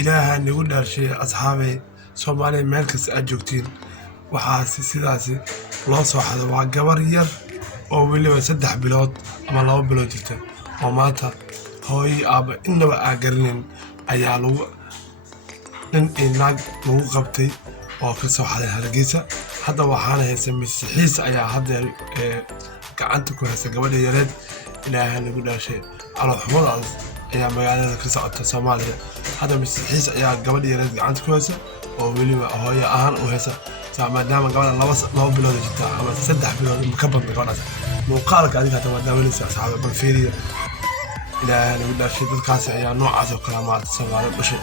إلها نقول دارشي أصحابي سومالي مالكس أجوكتين وحاسي سيداسي لوصو حدا وعقبر ير oo weliba 3 bilood ama 2 bilood jirta oo maanta hooy aaba inaba aan garanin ayaa nin inaag lagu qabtay oo ka soo xaday Hargeysa hadda waxaan haysan masiixiis ayaa hadda gacanta ku haysta gabadha yareed Ilaahay nagu dhaashay calo xumadaas ayaa magaalada ka socota Soomaaliya hadda masiixiis ayaa gabadha yareed gacanta ku haysta oo weliba hooy ahaan u haysta maadaama gabadha 2 bilood jirta ama 3 bilood ma ka badan gabadhaas muuqaalka adiga hada wadaawinaysa asxaabta bal fiiriya Ilaahay nagu dhaashay dadkaas ayaa noocaas oo kala maarta Soomaaliya dhashay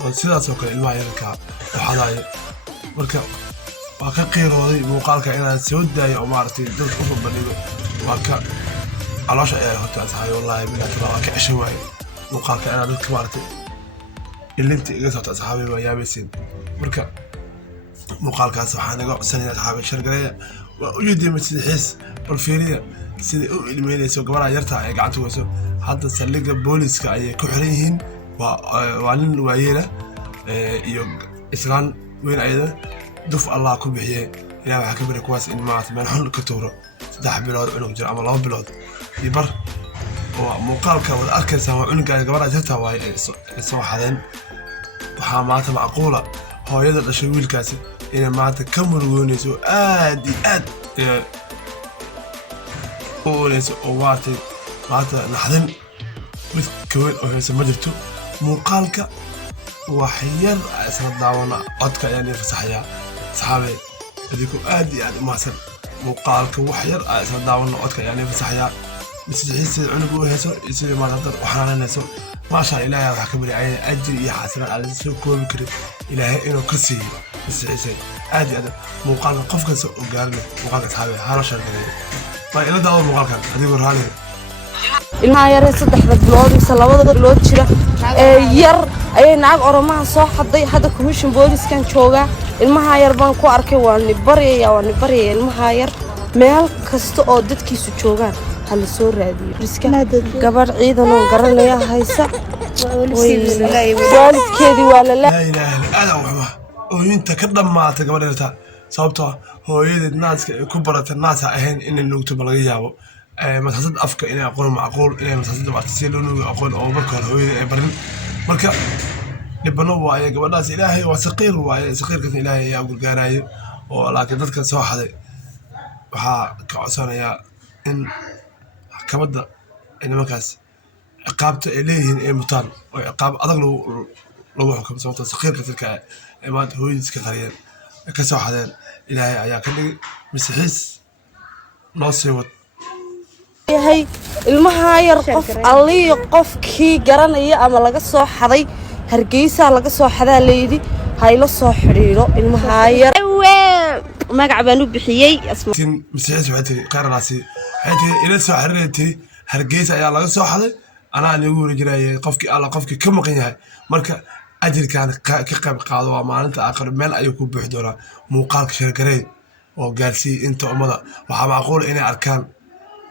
oo sidaas oo kale ilmaha yarka waxaadayo marka waa ka qiirooday muuqaalka inaan soo daayo oo maartay dadka u bandhigo waa ka caloosha ay horta asxaabta wallahi billahi waa ka ceshay waay muuqaalka inaan dadka maartay ilinta iga soo asxaabta waa yaabaysin marka muuqaalkaas waxaan naga codsanaya asxaabta shargareeya waa u jeediyay masiixiis bal fiiriya sida uu ilmeynayso gabadha yarta ay gacanta wayso hadda saldhigga booliska ayay ku xiran yihiin waa nin waayeela iyo islaan weyn ayada duf Allah ku bixiyay ilaahay waxa ka bari kuwaas in maanta meel xun ka tuuro 3 bilood cunug jira ama 2 bilood dibar oo muuqaalka wada arkaysa waa cunuga gabadha yarta way soo xadeen waxa maanta macquula hooyada dhashay wiilkaasi inay maanta ka murugoonayso aad iyo aad وليس أواتي معناتها نحضن مثل كوين أو هيس مجرتو مقالك وحير أسر دعوانا عدك يعني فصحيا صحابي هذيكو آدي آدي ماسر مقالك وحير أسر دعوانا عدك يعني فصحيا بس يحس عنقو هيسو يصير ما تقدر وحنا نسو ما شاء الله يا رح كبري عين أجري يا حسن على سو كل بكري إلهي إنه كرسي بس يحس آدي آدي مقالك قفك سو وقالنا مقالك صحابي هذا شغله طيب إلا دعوة مقالك هذي ورهاني ilmaha yar 3 bilood mise 2 bilood jira yar ayay naag oromaha soo xaday hada commission booliskan jooga ilmaha yar baan ku arkay waan bariyay ilmaha yar meel kasta oo dadkiisu joogaan hal soo raadiyo riska gabar ciidan oo garanaya haysa waalidkeedii waa la ilaahay aad waxba oo inta ka dhamaatay gabadheerta sababtoo hooyadeed naaska ay ku baratay naasa ahayn in nuugto laga yaabo مسحصد أفكار إني أقول معقول إني مسحصد بعتسيل لونه أقول أو بكر هو برن مركا نبنوا وعي قبل الناس إلهي وسقير وعي سقير كثير إلهي يا أقول جاراي ولكن ذكر سوا حدا وح كعسان يا إن كمدة إن مكاس عقابت إليه إن مطال وعقاب أضل لو حكم صوت سقير كثير كإمات هو يسك غريب كسوا حدا إلهي يا كل مسحيس ناصي yahay ilmaha yar qof ali qofkii garanaya ama laga soo xaday Hargeysa laga soo xadaa leeydi haylo soo xiriiro ilmaha yar magac baan u bixiyay asma masiixiis waxay tiri qaranaasi waxay ila soo xiriirtay Hargeysa ayaa laga soo xaday ana anigu wareejinayay qofkii ka maqan yahay marka ajirkan ka qayb qaado waa maalinta aakhir meel ayuu ku buux doonaa muuqaalka shargareey oo gaarsiin inta umada waxa macquul inay arkaan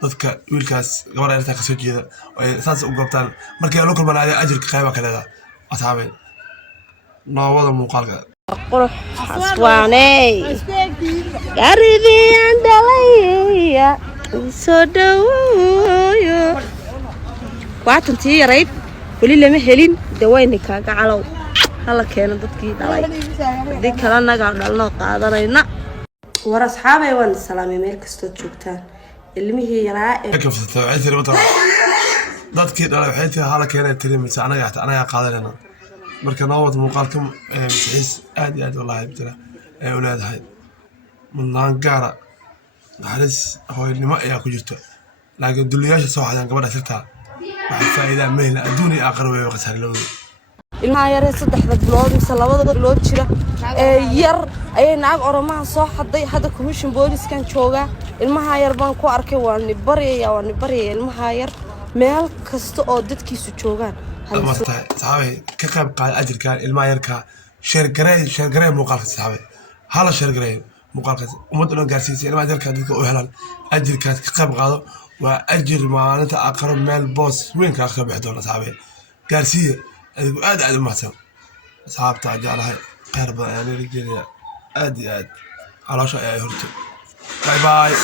dadka wiilkaas gabadha yarta ka soo jeeda oo saas u goobtaan markii loo kulmanaaday ajirka qayb ka leedahay asxaabay noowada muuqaalka qurux aswaanay garidiyaan dhalaya soo dhawayo waatantii yarayd wali lama helin dawayni kaaga calow hala keeno dadkii dhalay dii kala naga dhalno qaadanayna war asxaabay waan salaamay meel kastoo joogtaan ilmihii yaraa ee ka fastay waxay tiri wata dadkii dhalay waxay tiri hala keenay tiri mise anaga qaadanayna marka nawad muuqaalka masiixiis aad iyo aad wallahi bidra ee u leedahay mudnaan gaara naxariis hooynimo ayaa ku jirta laakiin duliyaasha soo xadaan gabadha sirta waxa faa'iido mehla adduuni aakhir way qasar loo ilmaha yar 3 bilood mise 2 bilood jira yar ayay naag oromaha soo xaday hada commission booliskan jooga ilmaha yar baan ku arkay waan bariyay ilmaha yar meel kasta oo dadkiisu joogaan martay saxaabay ka qayb qaad ajirkan ilmaha yarka shargareey muuqaalka saxaabay hala shargareey muuqaalka ummadna gaarsiisay ilmaha yarka dadka u helaan ajirkaas ka qayb qaado waa ajir maalinta aakhir meel boos weyn ka soo bixi doona saxaabay gaarsiiya adigu aad umahadsan asxaabta jeclahay khayr badan ayaan ila jeedaya aad iyo aad caloosha ayaa hurtay bye bye